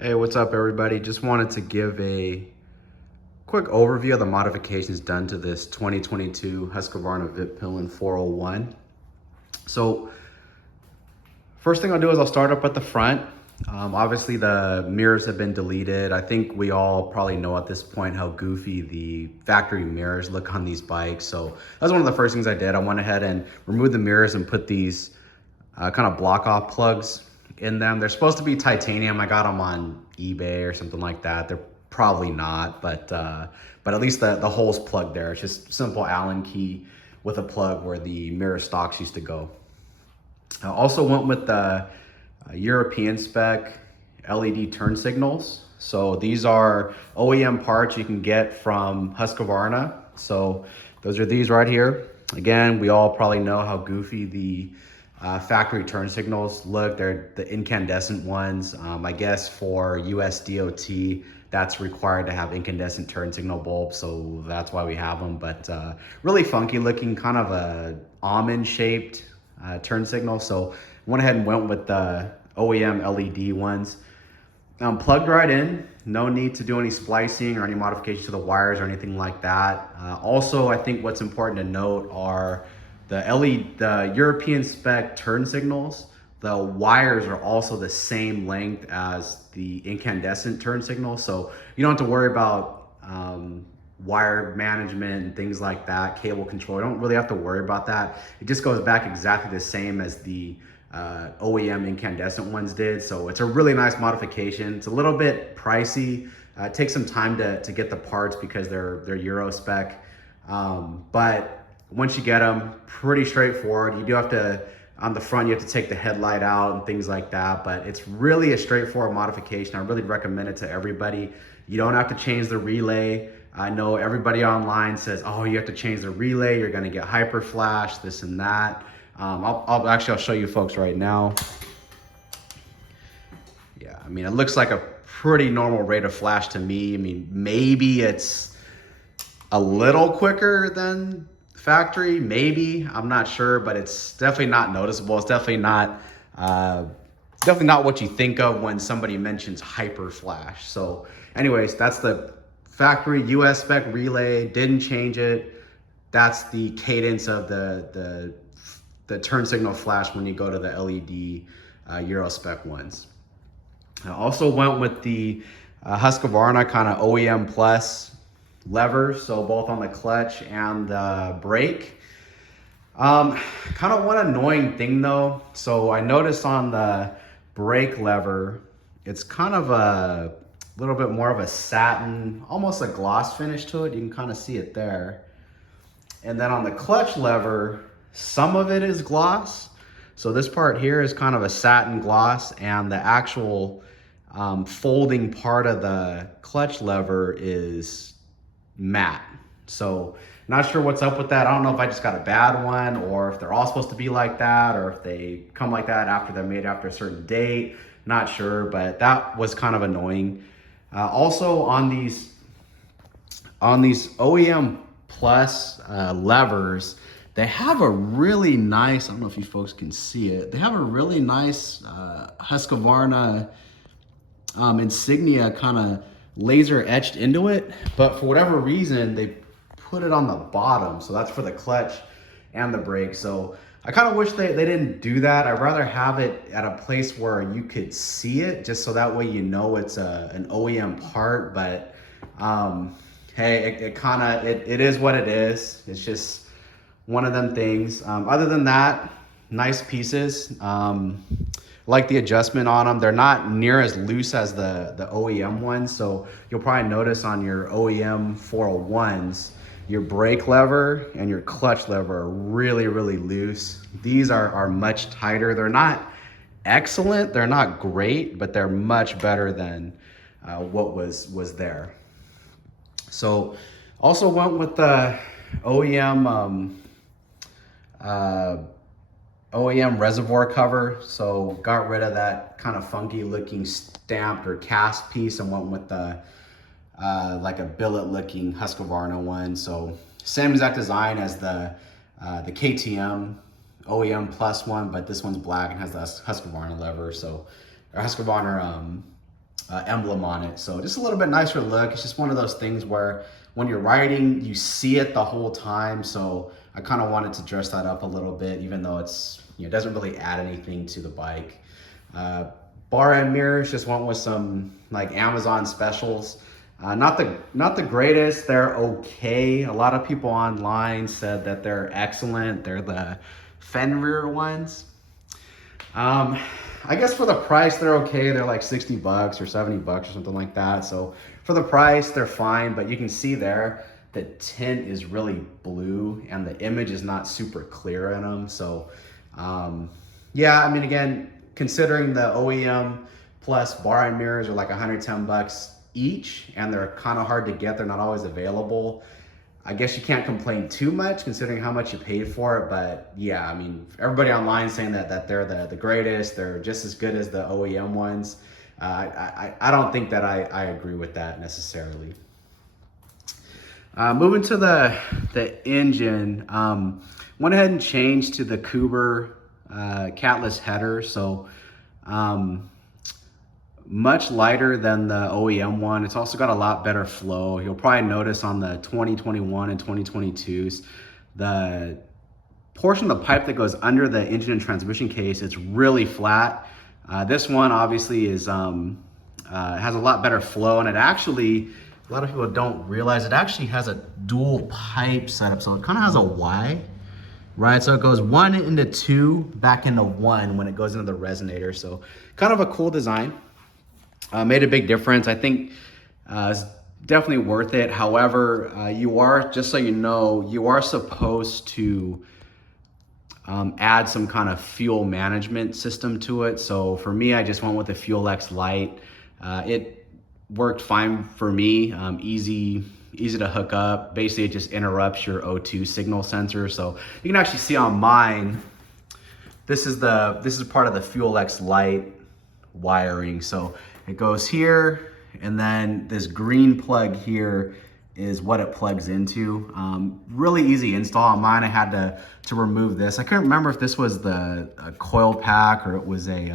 Hey, what's up everybody? Just wanted to give a quick overview of the modifications done to this 2022 Husqvarna Vitpilen 401. So first thing I'll do is I'll start up at the front. Obviously the mirrors have been deleted. I think we all probably know at this point how goofy the factory mirrors look on these bikes. So that's one of the first things I did. I went ahead and removed the mirrors and put these kind of block off plugs in them. They're supposed to be titanium. I got them on eBay or something like that. They're probably not, but at least the hole's plugged there. It's just simple Allen key with a plug where the mirror stocks used to go. I also went with the European spec LED turn signals. So these are OEM parts you can get from Husqvarna. So those are these right here. Again, we all probably know how goofy the factory turn signals look. They're the incandescent ones. I guess for US DOT, that's required to have incandescent turn signal bulbs, so that's why we have them. But really funky looking, kind of a almond shaped turn signal. So went ahead and went with the OEM LED ones. Plugged right in, no need to do any splicing or any modifications to the wires or anything like that. Also, I think what's important to note are the European spec turn signals. The wires are also the same length as the incandescent turn signal, so you don't have to worry about wire management and things like that, cable control. You don't really have to worry about that. It just goes back exactly the same as the OEM incandescent ones did. So it's a really nice modification. It's a little bit pricey. It takes some time to get the parts because they're Euro spec. But once you get them, pretty straightforward. You do have to, on the front, you have to take the headlight out and things like that, but it's really a straightforward modification. I really recommend it to everybody. You don't have to change the relay. I know everybody online says, oh, you have to change the relay, you're gonna get hyper flash, this and that. I'll show you folks right now. Yeah, I mean, it looks like a pretty normal rate of flash to me. I mean, maybe it's a little quicker than factory, maybe, I'm not sure, but it's definitely not noticeable. It's definitely not what you think of when somebody mentions hyper flash. So anyways, that's the factory US spec relay, didn't change it. That's the cadence of the turn signal flash when you go to the LED Euro spec ones. I also went with the Husqvarna kind of OEM plus levers, so both on the clutch and the brake. Kind of one annoying thing though, so I noticed on the brake lever, it's kind of a little bit more of a satin, almost a gloss finish to it. You can kind of see it there. And then on the clutch lever, some of it is gloss. So this part here is kind of a satin gloss, and the actual folding part of the clutch lever is matte. So not sure what's up with that. I don't know if I just got a bad one, or if they're all supposed to be like that, or if they come like that after they're made after a certain date. Not sure, but that was kind of annoying. Also on these OEM plus levers, they have a really nice, I don't know if you folks can see it, they have a really nice Husqvarna insignia kind of laser etched into it, but for whatever reason they put it on the bottom, so that's for the clutch and the brake. So I kind of wish they didn't do that. I'd rather have it at a place where you could see it, just so that way you know it's an OEM part. But hey, it is what it is. It's just one of them things. Other than that, nice pieces. Like the adjustment on them, they're not near as loose as the OEM ones. So you'll probably notice on your OEM 401s, your brake lever and your clutch lever are really, really loose. These are much tighter. They're not excellent, they're not great, but they're much better than what was there. So also went with the OEM OEM reservoir cover. So got rid of that kind of funky looking stamped or cast piece and went with the like a billet looking Husqvarna one. So same exact design as the KTM OEM plus one, but this one's black and has the Husqvarna lever. So, or Husqvarna emblem on it. So just a little bit nicer look. It's just one of those things where when you're riding, you see it the whole time. So I kind of wanted to dress that up a little bit, even though it's, you know, it doesn't really add anything to the bike. Bar end mirrors, just went with some like Amazon specials. Not the greatest, they're okay. A lot of people online said that they're excellent. They're the Fenrir ones. I guess for the price, they're okay. They're like 60 bucks or 70 bucks or something like that. So for the price, they're fine, but you can see there, the tint is really blue and the image is not super clear in them. So yeah, I mean, again, considering the OEM plus bar and mirrors are like 110 bucks each, and they're kind of hard to get. They're not always available. I guess you can't complain too much considering how much you paid for it, but yeah, I mean, everybody online saying that they're the greatest, they're just as good as the OEM ones. I don't think that I agree with that necessarily. Moving to the engine, went ahead and changed to the Kuber catless header, so much lighter than the OEM one. It's also got a lot better flow. You'll probably notice on the 2021 and 2022s, the portion of the pipe that goes under the engine and transmission case, it's really flat. This one obviously is has a lot better flow, and it actually, a lot of people don't realize, it actually has a dual pipe setup. So it kind of has a Y, right? So it goes one into two, back into one when it goes into the resonator. So kind of a cool design. Made a big difference. I think it's definitely worth it. However, you are, just so you know, you are supposed to add some kind of fuel management system to it. So for me, I just went with the Fuel X Lite. It worked fine for me. Easy to hook up. Basically, it just interrupts your O2 signal sensor. So you can actually see on mine, this is part of the Fuel X Lite wiring. So it goes here, and then this green plug here is what it plugs into. Really easy install. On mine, I had to remove this. I couldn't remember if this was a coil pack or it was it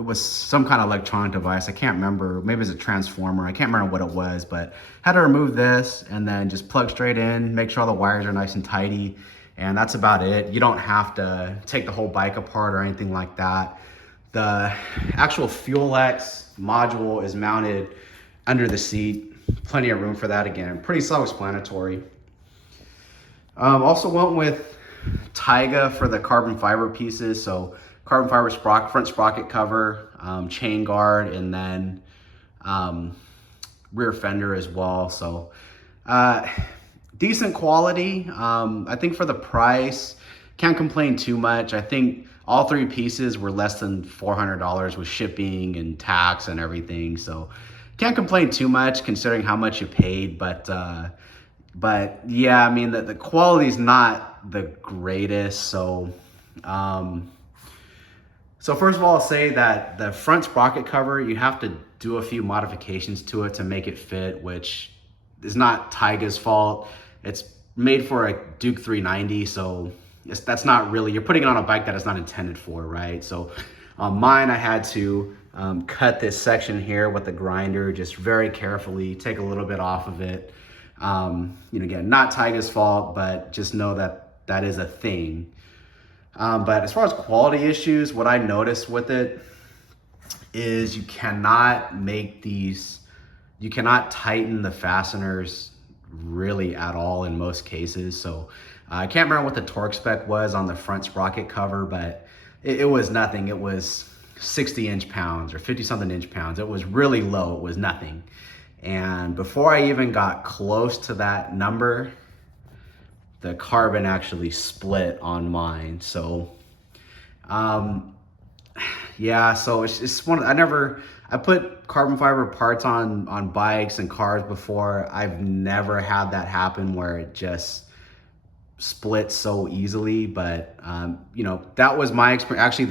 was some kind of electronic device. I can't remember. Maybe it's a transformer. I can't remember what it was, but had to remove this and then just plug straight in, make sure all the wires are nice and tidy, and that's about it. You don't have to take the whole bike apart or anything like that. The actual Fuel X module is mounted under the seat. Plenty of room for that again. Pretty self-explanatory. Also went with Taiga for the carbon fiber pieces. So carbon fiber front sprocket cover, chain guard, and then rear fender as well. So decent quality. I think for the price, can't complain too much. I think all three pieces were less than $400 with shipping and tax and everything. So can't complain too much considering how much you paid. But yeah, I mean, the quality is not the greatest. So so first of all, I'll say that the front sprocket cover, you have to do a few modifications to it to make it fit, which is not Taiga's fault. It's made for a Duke 390, so that's not really, you're putting it on a bike that it's not intended for, right? So on mine, I had to cut this section here with the grinder, just very carefully, take a little bit off of it. You know, again, not Taiga's fault, but just know that that is a thing. But as far as quality issues, what I noticed with it is you cannot tighten the fasteners really at all in most cases. So I can't remember what the torque spec was on the front sprocket cover, but it was nothing. It was 60 inch-pounds or 50-something inch-pounds. It was really low. It was nothing. And before I even got close to that number, the carbon actually split on mine. So yeah, so it's one, I put carbon fiber parts on bikes and cars before. I've never had that happen where it just splits so easily. But you know, that was my experience. Actually,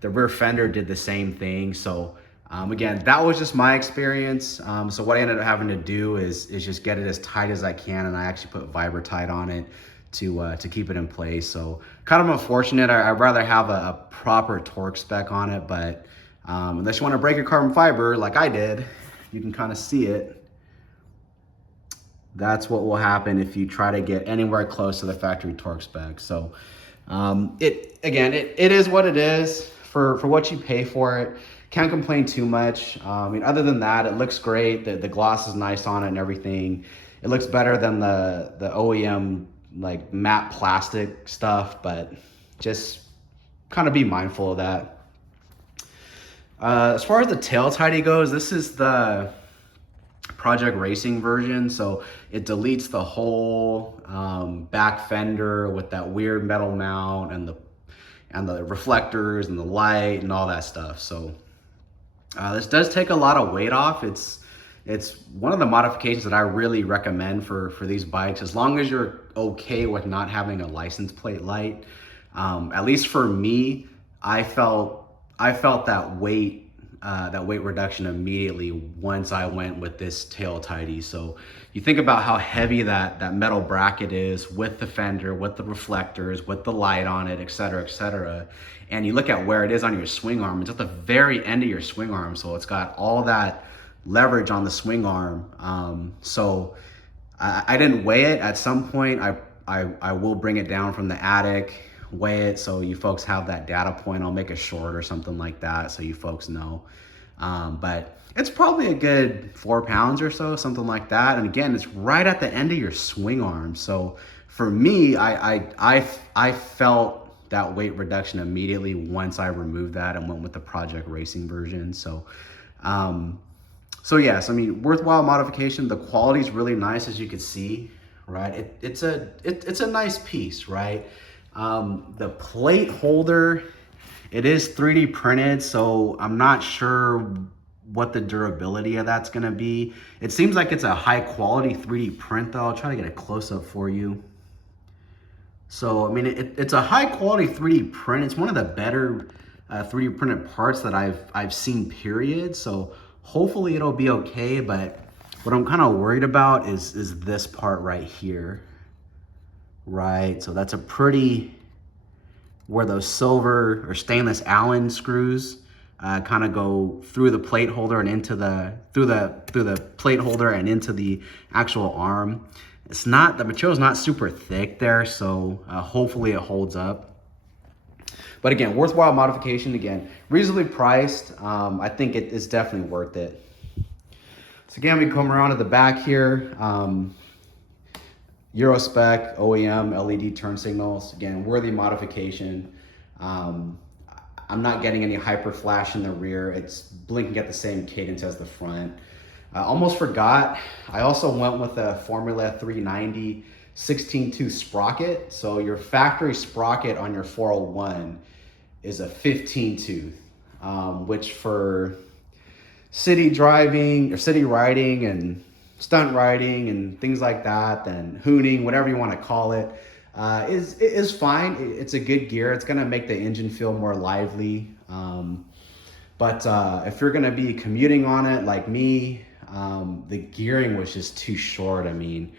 the rear fender did the same thing. So again, that was just my experience. So what I ended up having to do is just get it as tight as I can, and I actually put Vibratite on it to keep it in place. So kind of unfortunate. I'd rather have a proper torque spec on it, but Unless you want to break your carbon fiber like I did, you can kind of see it. That's what will happen if you try to get anywhere close to the factory torque spec. So it is what it is for what you pay for it. Can't complain too much. I mean, other than that, it looks great. The gloss is nice on it and everything. It looks better than the OEM like matte plastic stuff, but just kind of be mindful of that. As far as the tail tidy goes, this is the Project Racing version, so it deletes the whole back fender with that weird metal mount and the reflectors and the light and all that stuff. So this does take a lot of weight off. It's one of the modifications that I really recommend for these bikes, as long as you're okay with not having a license plate light. At least for me, I felt that weight reduction immediately once I went with this tail tidy. So you think about how heavy that metal bracket is with the fender, with the reflectors, with the light on it, et cetera, and you look at where it is on your swing arm. It's at the very end of your swing arm, so it's got all that leverage on the swing arm. So I didn't weigh it. At some point I will bring it down from the attic, weigh it, so you folks have that data point. I'll make a short or something like that so you folks know. But it's probably a good 4 pounds or so, something like that. And again, it's right at the end of your swing arm. So for me, I felt that weight reduction immediately once I removed that and went with the Project Racing version. So yes, I mean, worthwhile modification. The quality is really nice, as you can see, right? It's a nice piece, right? The plate holder, it is 3D printed, so I'm not sure what the durability of that's gonna be. It seems like it's a high quality 3D print though. I'll try to get a close up for you. So, I mean, it's a high quality 3D print. It's one of the better 3D printed parts that I've seen, period. So hopefully it'll be okay, but what I'm kind of worried about is this part right here, right? So that's a pretty, where those silver or stainless Allen screws kind of go through the plate holder and into through the plate holder and into the actual arm. The material's not super thick there, so hopefully it holds up. But again, worthwhile modification. Again, reasonably priced. I think it is definitely worth it. So again, we come around to the back here. Euro spec, OEM, LED turn signals. Again, worthy modification. I'm not getting any hyper flash in the rear. It's blinking at the same cadence as the front. I almost forgot, I also went with a Formula 390 16-tooth sprocket. So your factory sprocket on your 401 is a 15-tooth, which for city driving or city riding and stunt riding and things like that, and hooning, whatever you want to call it, is fine. It's a good gear. It's gonna make the engine feel more lively. But if you're gonna be commuting on it like me, the gearing was just too short. I mean,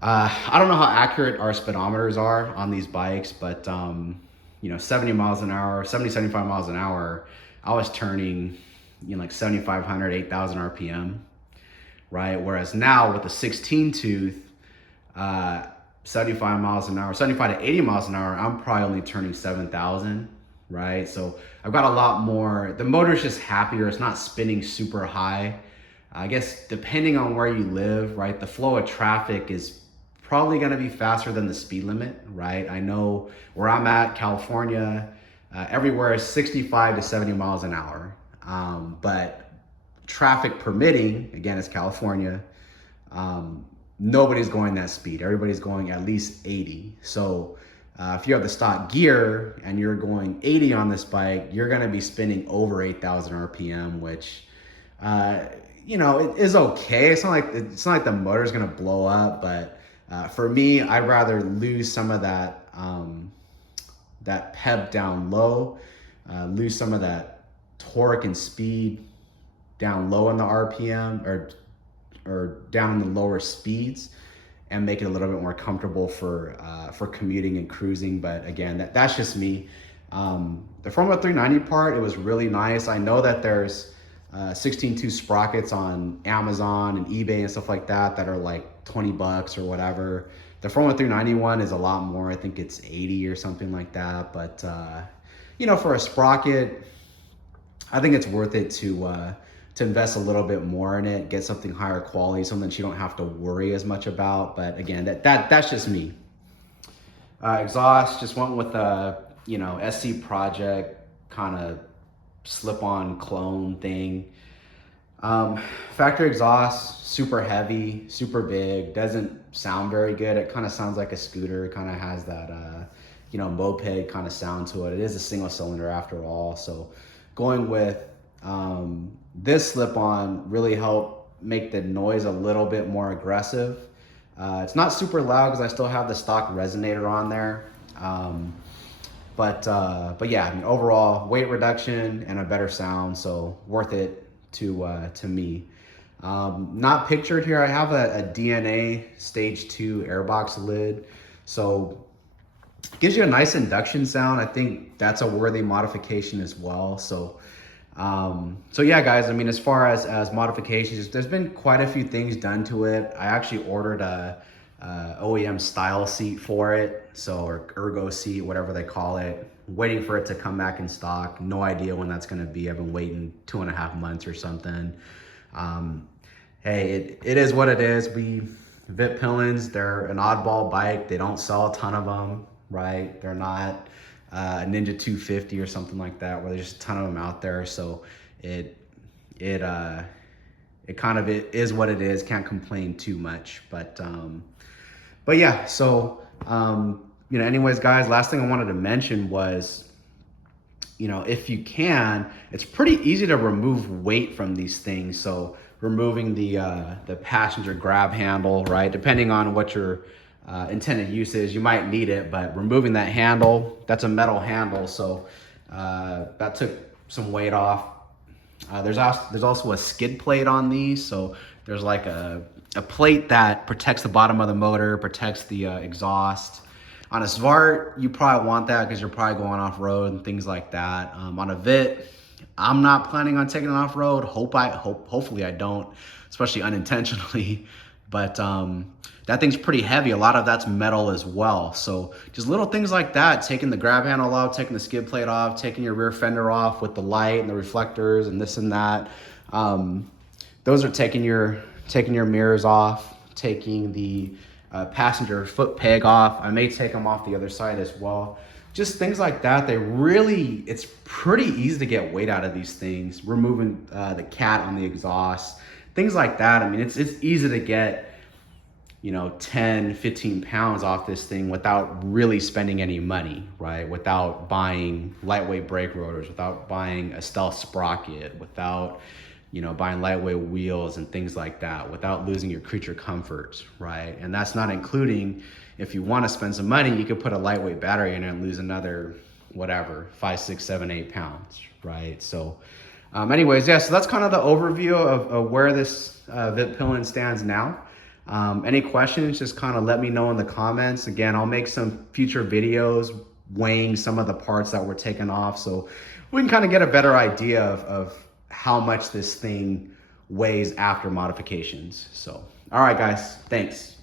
I don't know how accurate our speedometers are on these bikes, but 70 miles an hour, 75 miles an hour, I was turning, like 7,500, 8,000 RPM, right? Whereas now with the 16 tooth, 75 miles an hour, 75 to 80 miles an hour, I'm probably only turning 7,000, right? So I've got a lot more, the motor's just happier. It's not spinning super high. I guess depending on where you live, right, the flow of traffic is probably going to be faster than the speed limit, right? I know where I'm at, California, everywhere is 65 to 70 miles an hour. But traffic permitting, again, it's California, nobody's going that speed. Everybody's going at least 80. So if you have the stock gear and you're going 80 on this bike, you're going to be spinning over 8,000 RPM, which it is okay. It's not like the motor's gonna blow up, but for me, I'd rather lose some of that that pep down low, lose some of that torque and speed down low in the RPM or down in the lower speeds, and make it a little bit more comfortable for commuting and cruising. But again, that's just me. The Formula 390 part, it was really nice. I know that there's 16.2 sprockets on Amazon and eBay and stuff like that that are like 20 bucks or whatever. The Formula 390 one is a lot more. I think it's 80 or something like that. But, you know, for a sprocket, I think it's worth it to invest a little bit more in it, get something higher quality, something that you don't have to worry as much about. But again, that's just me. Exhaust, just went with a, you know, SC Project kind of slip-on clone thing. Factory exhaust, super heavy, super big, doesn't sound very good. It kind of sounds like a scooter. It kind of has that, you know, moped kind of sound to it. It is a single cylinder after all. So going with this slip-on really helped make the noise a little bit more aggressive. It's not super loud because I still have the stock resonator on there. But yeah, I mean, overall weight reduction and a better sound, so worth it to me. Not pictured here. I have a DNA stage 2 airbox lid, so it gives you a nice induction sound. I think that's a worthy modification as well. So yeah, guys, I mean, as far as modifications, there's been quite a few things done to it. I actually ordered a OEM style seat for it, so, or ergo seat, whatever they call it. Waiting for it to come back in stock. No idea when that's going to be. I've been waiting 2.5 months or something. Hey, it is what it is. Vitpilens, they're an oddball bike. They don't sell a ton of them, right? They're not a Ninja 250 or something like that, where there's just a ton of them out there. So it kind of is what it is. Can't complain too much, but yeah. So you know, anyways, guys, last thing I wanted to mention was, you know, if you can, it's pretty easy to remove weight from these things. So removing the passenger grab handle, right? Depending on what your intended use is, you might need it, but removing that handle, that's a metal handle. So that took some weight off. There's also a skid plate on these. So there's like a plate that protects the bottom of the motor, protects the exhaust. On a Svart, you probably want that because you're probably going off-road and things like that. On a Vit, I'm not planning on taking it off-road. Hopefully I don't, especially unintentionally. But that thing's pretty heavy. A lot of that's metal as well. So just little things like that, taking the grab handle off, taking the skid plate off, taking your rear fender off with the light and the reflectors and this and that. Those are taking your mirrors off, taking the passenger foot peg off. I may take them off the other side as well. Just things like that. It's pretty easy to get weight out of these things. Removing the cat on the exhaust, things like that. I mean, it's easy to get, you know, 10, 15 pounds off this thing without really spending any money, right? Without buying lightweight brake rotors, without buying a stealth sprocket, without, you know, buying lightweight wheels and things like that, without losing your creature comforts, right? And that's not including, if you want to spend some money, you could put a lightweight battery in it and lose another, whatever, 5, 6, 7, 8 pounds, right? So anyways, yeah, so that's kind of the overview of where this Vitpilen stands now. Any questions, just kind of let me know in the comments. Again, I'll make some future videos weighing some of the parts that were taken off, so we can kind of get a better idea of how much this thing weighs after modifications. So, all right, guys, thanks.